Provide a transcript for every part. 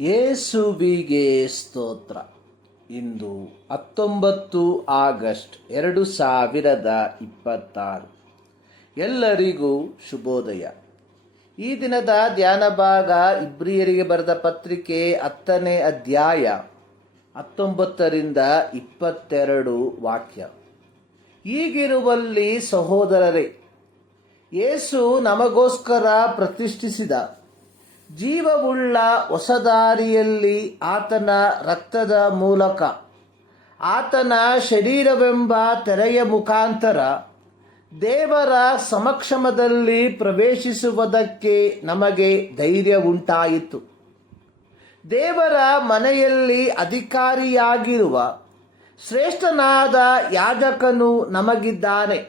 ಯೇಸುವಿಗೆ ಸ್ತೋತ್ರ. ಇಂದು 19 ಆಗಸ್ಟ್ 2026. ಎಲ್ಲರಿಗೂ ಶುಭೋದಯ. ಈ ದಿನದ ಧ್ಯಾನ ಭಾಗ ಇಬ್ರಿಯರಿಗೆ ಬರೆದ ಪತ್ರಿಕೆ 10ನೇ ಅಧ್ಯಾಯ 19ರಿಂದ 22 ವಾಕ್ಯ. ಹೀಗಿರುವಲ್ಲಿ ಸಹೋದರರೇ, ಯೇಸು ನಮಗೋಸ್ಕರ ಪ್ರತಿಷ್ಠಿಸಿದ ಜೀವವುಳ್ಳ ಹೊಸ ದಾರಿಯಲ್ಲಿ ಆತನ ರಕ್ತದ ಮೂಲಕ, ಆತನ ಶರೀರವೆಂಬ ತೆರೆಯ ಮುಖಾಂತರ ದೇವರ ಸಮಕ್ಷಮದಲ್ಲಿ ಪ್ರವೇಶಿಸುವುದಕ್ಕೆ ನಮಗೆ ಧೈರ್ಯ ಉಂಟಾಯಿತು. ದೇವರ ಮನೆಯಲ್ಲಿ ಅಧಿಕಾರಿಯಾಗಿರುವ ಶ್ರೇಷ್ಠನಾದ ಯಾಜಕನು ನಮಗಿದ್ದಾನೆ.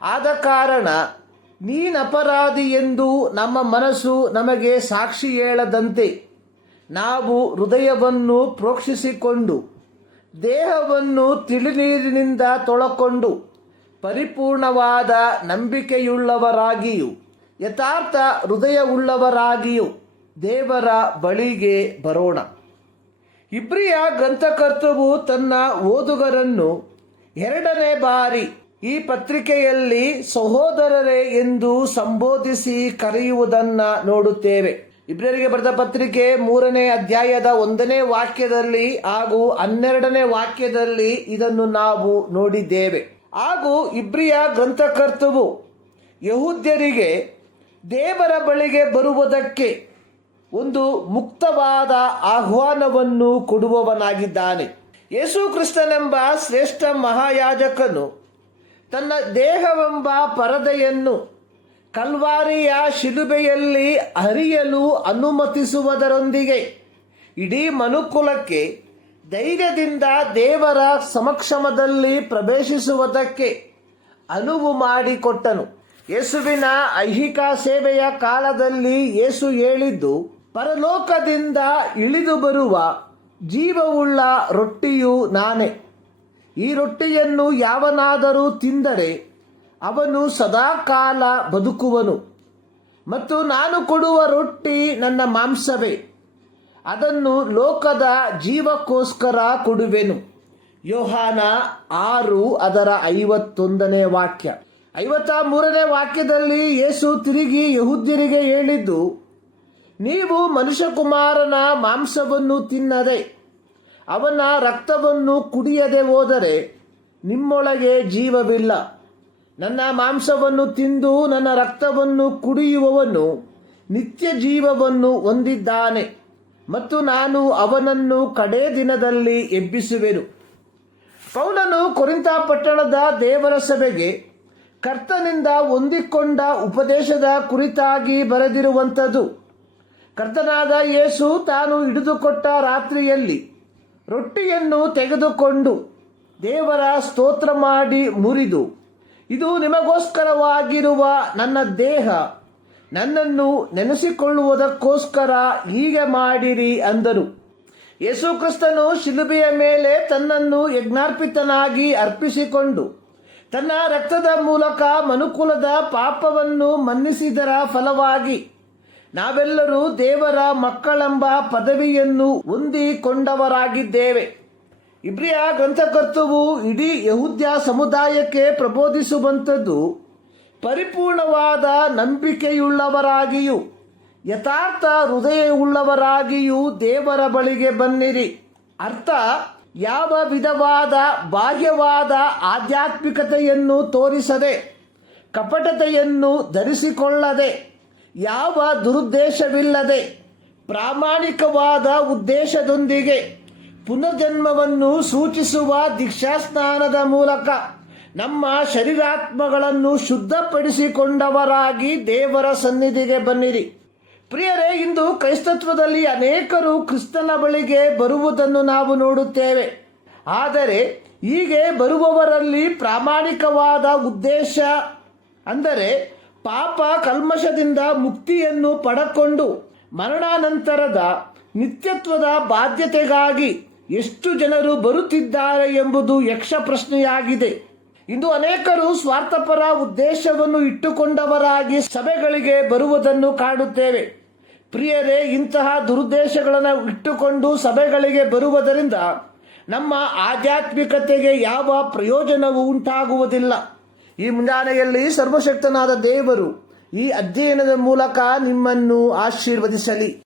ಆದ ಕಾರಣ ನೀನಪರಾಧಿ ಎಂದು ನಮ್ಮ ಮನಸ್ಸು ನಮಗೆ ಸಾಕ್ಷಿ ಹೇಳದಂತೆ ನಾವು ಹೃದಯವನ್ನು ಪ್ರೋಕ್ಷಿಸಿಕೊಂಡು ದೇಹವನ್ನು ತಿಳಿನೀರಿನಿಂದ ತೊಳಕೊಂಡು ಪರಿಪೂರ್ಣವಾದ ನಂಬಿಕೆಯುಳ್ಳವರಾಗಿಯೂ ಯಥಾರ್ಥ ಹೃದಯವುಳ್ಳವರಾಗಿಯೂ ದೇವರ ಬಳಿಗೆ ಬರೋಣ. ಇಬ್ರಿಯ ಗ್ರಂಥಕರ್ತವು ತನ್ನ ಓದುಗರನ್ನು 2ನೇ ಬಾರಿ ಈ ಪತ್ರಿಕೆಯಲ್ಲಿ ಸಹೋದರರೇ ಎಂದು ಸಂಬೋಧಿಸಿ ಕರೆಯುವುದನ್ನು ನೋಡುತ್ತೇವೆ. ಇಬ್ರಿಯರಿಗೆ ಬರೆದ ಪತ್ರಿಕೆ 3ನೇ ಅಧ್ಯಾಯದ 1ನೇ ವಾಕ್ಯದಲ್ಲಿ ಹಾಗೂ 12ನೇ ವಾಕ್ಯದಲ್ಲಿ ಇದನ್ನು ನಾವು ನೋಡಿದ್ದೇವೆ. ಹಾಗೂ ಇಬ್ರಿಯ ಗ್ರಂಥಕರ್ತವು ಯಹೂದ್ಯರಿಗೆ ದೇವರ ಬಳಿಗೆ ಬರುವುದಕ್ಕೆ ಒಂದು ಮುಕ್ತವಾದ ಆಹ್ವಾನವನ್ನು ಕೊಡುವವನಾಗಿದ್ದಾನೆ. ಯೇಸು ಕ್ರಿಸ್ತನೆಂಬ ಶ್ರೇಷ್ಠ ಮಹಾಯಾಜಕನು ತನ್ನ ದೇಹವೆಂಬ ಪರದೆಯನ್ನು ಕಲ್ವಾರಿಯ ಶಿಲುಬೆಯಲ್ಲಿ ಹರಿಯಲು ಅನುಮತಿಸುವುದರೊಂದಿಗೆ ಇಡೀ ಮನುಕುಲಕ್ಕೆ ಧೈರ್ಯದಿಂದ ದೇವರ ಸಮಕ್ಷಮದಲ್ಲಿ ಪ್ರವೇಶಿಸುವುದಕ್ಕೆ ಅನುವು ಮಾಡಿಕೊಟ್ಟನು. ಯೇಸುವಿನ ಐಹಿಕ ಸೇವೆಯ ಕಾಲದಲ್ಲಿ ಯೇಸು ಹೇಳಿದ್ದು, ಪರಲೋಕದಿಂದ ಇಳಿದು ಬರುವ ಜೀವವುಳ್ಳ ರೊಟ್ಟಿಯು ನಾನೇ. ಈ ರೊಟ್ಟಿಯನ್ನು ಯಾವನಾದರೂ ತಿಂದರೆ ಅವನು ಸದಾಕಾಲ ಬದುಕುವನು, ಮತ್ತು ನಾನು ಕೊಡುವ ರೊಟ್ಟಿ ನನ್ನ ಮಾಂಸವೇ, ಅದನ್ನು ಲೋಕದ ಜೀವಕ್ಕೋಸ್ಕರ ಕೊಡುವೆನು. ಯೋಹಾನ 6:51 ವಾಕ್ಯ. 53ನೇ ವಾಕ್ಯದಲ್ಲಿ ಯೇಸು ತಿರುಗಿ ಯಹೂದ್ಯರಿಗೆ ಹೇಳಿದ್ದು, ನೀವು ಮನುಷ್ಯಕುಮಾರನ ಮಾಂಸವನ್ನು ತಿನ್ನದೆ ಅವನ ರಕ್ತವನ್ನು ಕುಡಿಯದೆ ಹೋದರೆ ನಿಮ್ಮೊಳಗೆ ಜೀವವಿಲ್ಲ. ನನ್ನ ಮಾಂಸವನ್ನು ತಿಂದು ನನ್ನ ರಕ್ತವನ್ನು ಕುಡಿಯುವವನು ನಿತ್ಯ ಜೀವವನ್ನು ಹೊಂದಿದ್ದಾನೆ, ಮತ್ತು ನಾನು ಅವನನ್ನು ಕಡೇ ದಿನದಲ್ಲಿ ಎಬ್ಬಿಸುವೆನು. ಪೌಲನು ಕೊರಿಂಥ ಪಟ್ಟಣದ ದೇವರ ಸಭೆಗೆ ಕರ್ತನಿಂದ ಹೊಂದಿಕೊಂಡ ಉಪದೇಶದ ಕುರಿತಾಗಿ ಬರೆದಿರುವಂಥದ್ದು. ಕರ್ತನಾದ ಯೇಸು ತಾನು ಹಿಡಿದುಕೊಟ್ಟ ರಾತ್ರಿಯಲ್ಲಿ ರೊಟ್ಟಿಯನ್ನು ತೆಗೆದುಕೊಂಡು ದೇವರ ಸ್ತೋತ್ರ ಮಾಡಿ ಮುರಿದು, ಇದು ನಿಮಗೋಸ್ಕರವಾಗಿರುವ ನನ್ನ ದೇಹ, ನನ್ನನ್ನು ನೆನೆಸಿಕೊಳ್ಳುವುದಕ್ಕೋಸ್ಕರ ಹೀಗೆ ಮಾಡಿರಿ ಅಂದರು. ಯೇಸು ಕ್ರಿಸ್ತನು ಶಿಲುಬೆಯ ಮೇಲೆ ತನ್ನನ್ನು ಯಜ್ಞಾರ್ಪಿತನಾಗಿ ಅರ್ಪಿಸಿಕೊಂಡು ತನ್ನ ರಕ್ತದ ಮೂಲಕ ಮನುಕುಲದ ಪಾಪವನ್ನು ಮನ್ನಿಸಿದರ ಫಲವಾಗಿ ನಾವೆಲ್ಲರೂ ದೇವರ ಮಕ್ಕಳೆಂಬ ಪದವಿಯನ್ನು ಹೊಂದಿಕೊಂಡವರಾಗಿದ್ದೇವೆ. ಇಬ್ರಿಯ ಗ್ರಂಥಕರ್ತವು ಇಡೀ ಯಹೂದ್ಯ ಸಮುದಾಯಕ್ಕೆ ಪ್ರಬೋಧಿಸುವಂಥದ್ದು, ಪರಿಪೂರ್ಣವಾದ ನಂಬಿಕೆಯುಳ್ಳವರಾಗಿಯೂ ಯಥಾರ್ಥ ಹೃದಯವುಳ್ಳವರಾಗಿಯೂ ದೇವರ ಬಳಿಗೆ ಬನ್ನಿರಿ. ಅರ್ಥ, ಯಾವ ವಿಧವಾದ ಬಾಹ್ಯವಾದ ಆಧ್ಯಾತ್ಮಿಕತೆಯನ್ನು ತೋರಿಸದೆ, ಕಪಟತೆಯನ್ನು ಧರಿಸಿಕೊಳ್ಳದೆ, ಯಾವ ದುರುದ್ದೇಶವಿಲ್ಲದೆ, ಪ್ರಾಮಾಣಿಕವಾದ ಉದ್ದೇಶದೊಂದಿಗೆ ಪುನರ್ಜನ್ಮವನ್ನು ಸೂಚಿಸುವ ದೀಕ್ಷಾಸ್ನಾನದ ಮೂಲಕ ನಮ್ಮ ಶರೀರಾತ್ಮಗಳನ್ನು ಶುದ್ಧಪಡಿಸಿಕೊಂಡವರಾಗಿ ದೇವರ ಸನ್ನಿಧಿಗೆ ಬನ್ನಿರಿ. ಪ್ರಿಯರೇ, ಇಂದು ಕ್ರೈಸ್ತತ್ವದಲ್ಲಿ ಅನೇಕರು ಕ್ರಿಸ್ತನ ಬಳಿಗೆ ಬರುವುದನ್ನು ನಾವು ನೋಡುತ್ತೇವೆ. ಆದರೆ ಹೀಗೆ ಬರುವವರಲ್ಲಿ ಪ್ರಾಮಾಣಿಕವಾದ ಉದ್ದೇಶ ಅಂದರೆ ಪಾಪ ಕಲ್ಮಶದಿಂದ ಮುಕ್ತಿಯನ್ನು ಪಡಕೊಂಡು ಮರಣಾನಂತರದ ನಿತ್ಯತ್ವದ ಬಾಧ್ಯತೆಗಾಗಿ ಎಷ್ಟು ಜನರು ಬರುತ್ತಿದ್ದಾರೆ ಎಂಬುದು ಯಕ್ಷ ಪ್ರಶ್ನೆಯಾಗಿದೆ. ಇಂದು ಅನೇಕರು ಸ್ವಾರ್ಥಪರ ಉದ್ದೇಶವನ್ನು ಇಟ್ಟುಕೊಂಡವರಾಗಿ ಸಭೆಗಳಿಗೆ ಬರುವುದನ್ನು ಕಾಣುತ್ತೇವೆ. ಪ್ರಿಯರೇ, ಇಂತಹ ದುರುದ್ದೇಶಗಳನ್ನು ಇಟ್ಟುಕೊಂಡು ಸಭೆಗಳಿಗೆ ಬರುವುದರಿಂದ ನಮ್ಮ ಆಧ್ಯಾತ್ಮಿಕತೆಗೆ ಯಾವ ಪ್ರಯೋಜನವೂ ಉಂಟಾಗುವುದಿಲ್ಲ. ಈ ಮುಂಜಾನೆಯಲ್ಲಿ ಸರ್ವಶಕ್ತನಾದ ದೇವರು ಈ ಅಧ್ಯಯನದ ಮೂಲಕ ನಿಮ್ಮನ್ನು ಆಶೀರ್ವದಿಸಲಿ.